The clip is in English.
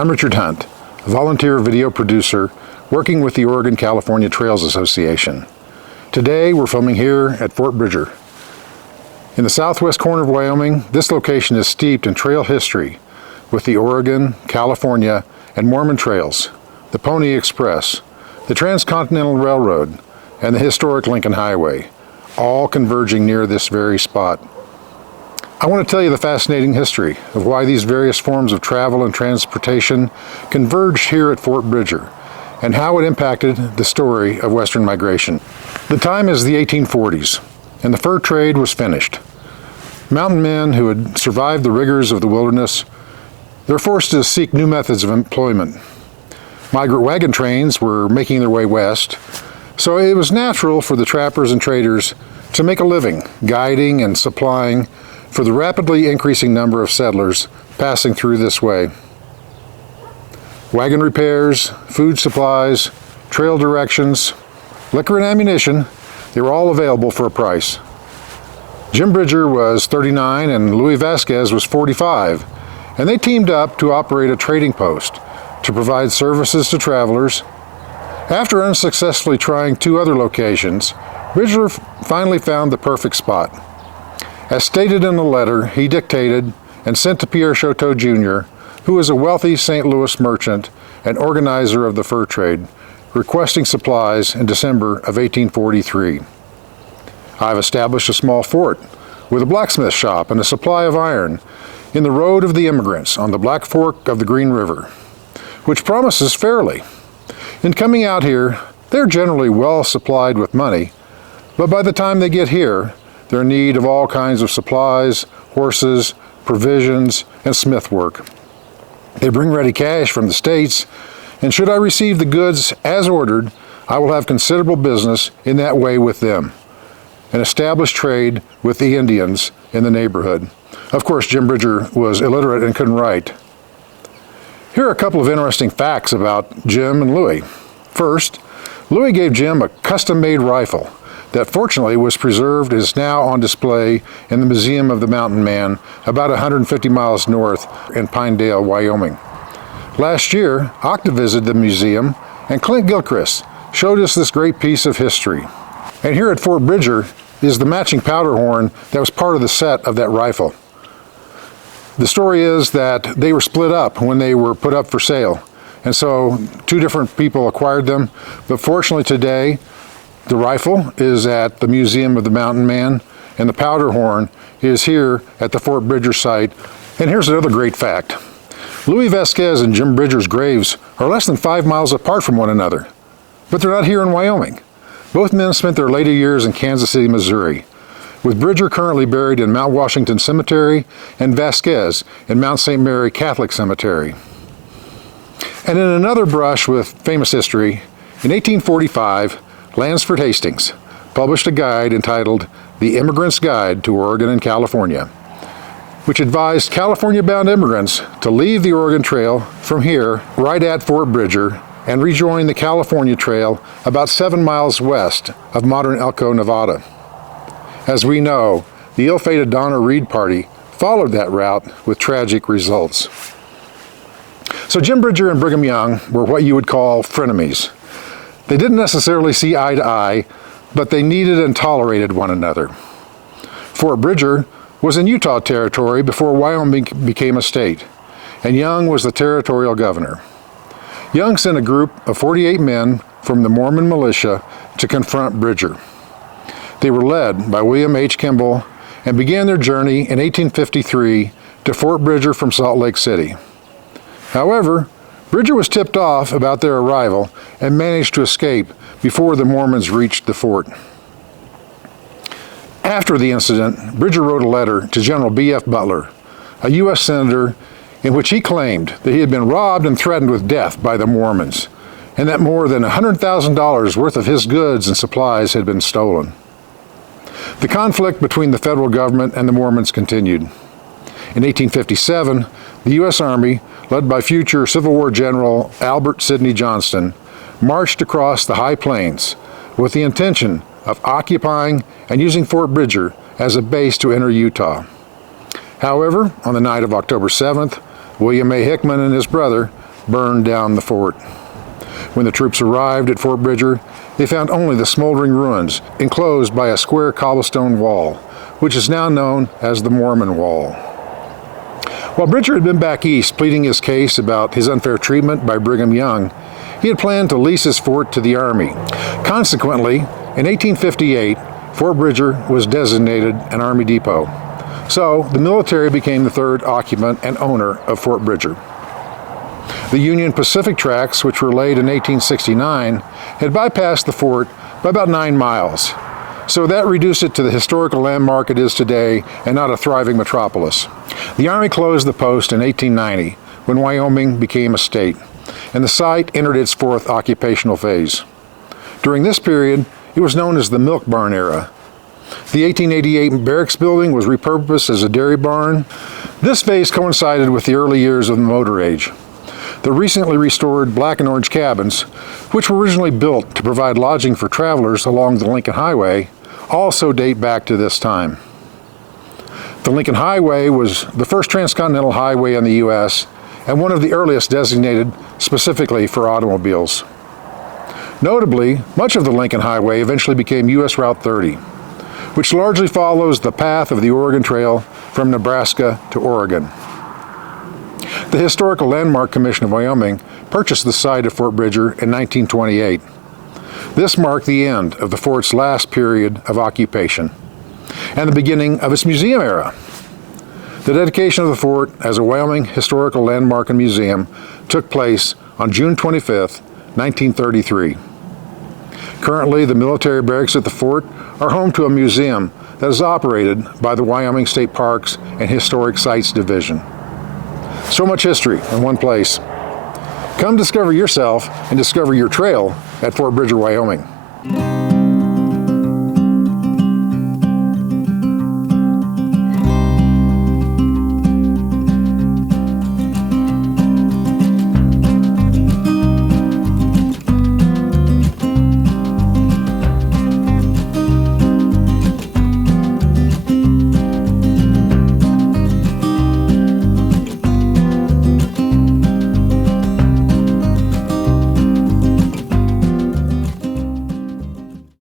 I'm Richard Hunt, a volunteer video producer working with the Oregon-California Trails Association. Today we're filming here at Fort Bridger. In the southwest corner of Wyoming, this location is steeped in trail history with the Oregon, California, and Mormon trails, the Pony Express, the Transcontinental Railroad, and the historic Lincoln Highway, all converging near this very spot. I want to tell you the fascinating history of why these various forms of travel and transportation converged here at Fort Bridger and how it impacted the story of Western migration. The time is the 1840s, and the fur trade was finished. Mountain men who had survived the rigors of the wilderness, they're forced to seek new methods of employment. Migrant wagon trains were making their way west, so it was natural for the trappers and traders to make a living guiding and supplying for the rapidly increasing number of settlers passing through this way. Wagon repairs, food supplies, trail directions, liquor and ammunition, they were all available for a price. Jim Bridger was 39 and Louis Vasquez was 45, and they teamed up to operate a trading post to provide services to travelers. After unsuccessfully trying 2 other locations, Bridger finally found the perfect spot. As stated in a letter he dictated and sent to Pierre Choteau Jr., who was a wealthy St. Louis merchant and organizer of the fur trade, requesting supplies in December of 1843. I've established a small fort with a blacksmith shop and a supply of iron in the road of the emigrants on the Black Fork of the Green River, which promises fairly. In coming out here, they're generally well supplied with money, but by the time they get here, they're in need of all kinds of supplies, horses, provisions, and smith work. They bring ready cash from the States, and should I receive the goods as ordered, I will have considerable business in that way with them, an established trade with the Indians in the neighborhood. Of course, Jim Bridger was illiterate and couldn't write. Here are a couple of interesting facts about Jim and Louis. First, Louis gave Jim a custom-made rifle that fortunately was preserved and is now on display in the Museum of the Mountain Man about 150 miles north in Pinedale, Wyoming. Last year, Octa visited the museum and Clint Gilchrist showed us this great piece of history. And here at Fort Bridger is the matching powder horn that was part of the set of that rifle. The story is that they were split up when they were put up for sale, and so 2 different people acquired them, but fortunately today the rifle is at the Museum of the Mountain Man, and the powder horn is here at the Fort Bridger site. And here's another great fact. Louis Vasquez and Jim Bridger's graves are less than 5 miles apart from one another, but they're not here in Wyoming. Both men spent their later years in Kansas City, Missouri, with Bridger currently buried in Mount Washington Cemetery and Vasquez in Mount St. Mary Catholic Cemetery. And in another brush with famous history, in 1845, Lansford Hastings published a guide entitled The Immigrant's Guide to Oregon and California, which advised California-bound immigrants to leave the Oregon Trail from here right at Fort Bridger and rejoin the California Trail about 7 miles west of modern Elko, Nevada. As we know, the ill-fated Donner Reed Party followed that route with tragic results. So Jim Bridger and Brigham Young were what you would call frenemies. They didn't necessarily see eye to eye, but they needed and tolerated one another. Fort Bridger was in Utah territory before Wyoming became a state, and Young was the territorial governor. Young sent a group of 48 men from the Mormon militia to confront Bridger. They were led by William H. Kimball and began their journey in 1853 to Fort Bridger from Salt Lake City. However, Bridger was tipped off about their arrival and managed to escape before the Mormons reached the fort. After the incident, Bridger wrote a letter to General B.F. Butler, a U.S. Senator, in which he claimed that he had been robbed and threatened with death by the Mormons, and that more than $100,000 worth of his goods and supplies had been stolen. The conflict between the federal government and the Mormons continued. In 1857, the U.S. Army, led by future Civil War General Albert Sidney Johnston, marched across the high plains with the intention of occupying and using Fort Bridger as a base to enter Utah. However, on the night of October 7th, William A. Hickman and his brother burned down the fort. When the troops arrived at Fort Bridger, they found only the smoldering ruins enclosed by a square cobblestone wall, which is now known as the Mormon Wall. While Bridger had been back east pleading his case about his unfair treatment by Brigham Young, he had planned to lease his fort to the Army. Consequently, in 1858, Fort Bridger was designated an Army depot. So the military became the third occupant and owner of Fort Bridger. The Union Pacific tracks, which were laid in 1869, had bypassed the fort by about 9 miles. So that reduced it to the historical landmark it is today and not a thriving metropolis. The Army closed the post in 1890 when Wyoming became a state, and the site entered its fourth occupational phase. During this period, it was known as the Milk Barn era. The 1888 barracks building was repurposed as a dairy barn. This phase coincided with the early years of the motor age. The recently restored black and orange cabins, which were originally built to provide lodging for travelers along the Lincoln Highway, also date back to this time. The Lincoln Highway was the first transcontinental highway in the U.S. and one of the earliest designated specifically for automobiles. Notably, much of the Lincoln Highway eventually became U.S. Route 30, which largely follows the path of the Oregon Trail from Nebraska to Oregon. The Historical Landmark Commission of Wyoming purchased the site of Fort Bridger in 1928. This marked the end of the fort's last period of occupation and the beginning of its museum era. The dedication of the fort as a Wyoming Historical Landmark and Museum took place on June 25, 1933. Currently, the military barracks at the fort are home to a museum that is operated by the Wyoming State Parks and Historic Sites Division. So much history in one place. Come discover yourself and discover your trail at Fort Bridger, Wyoming.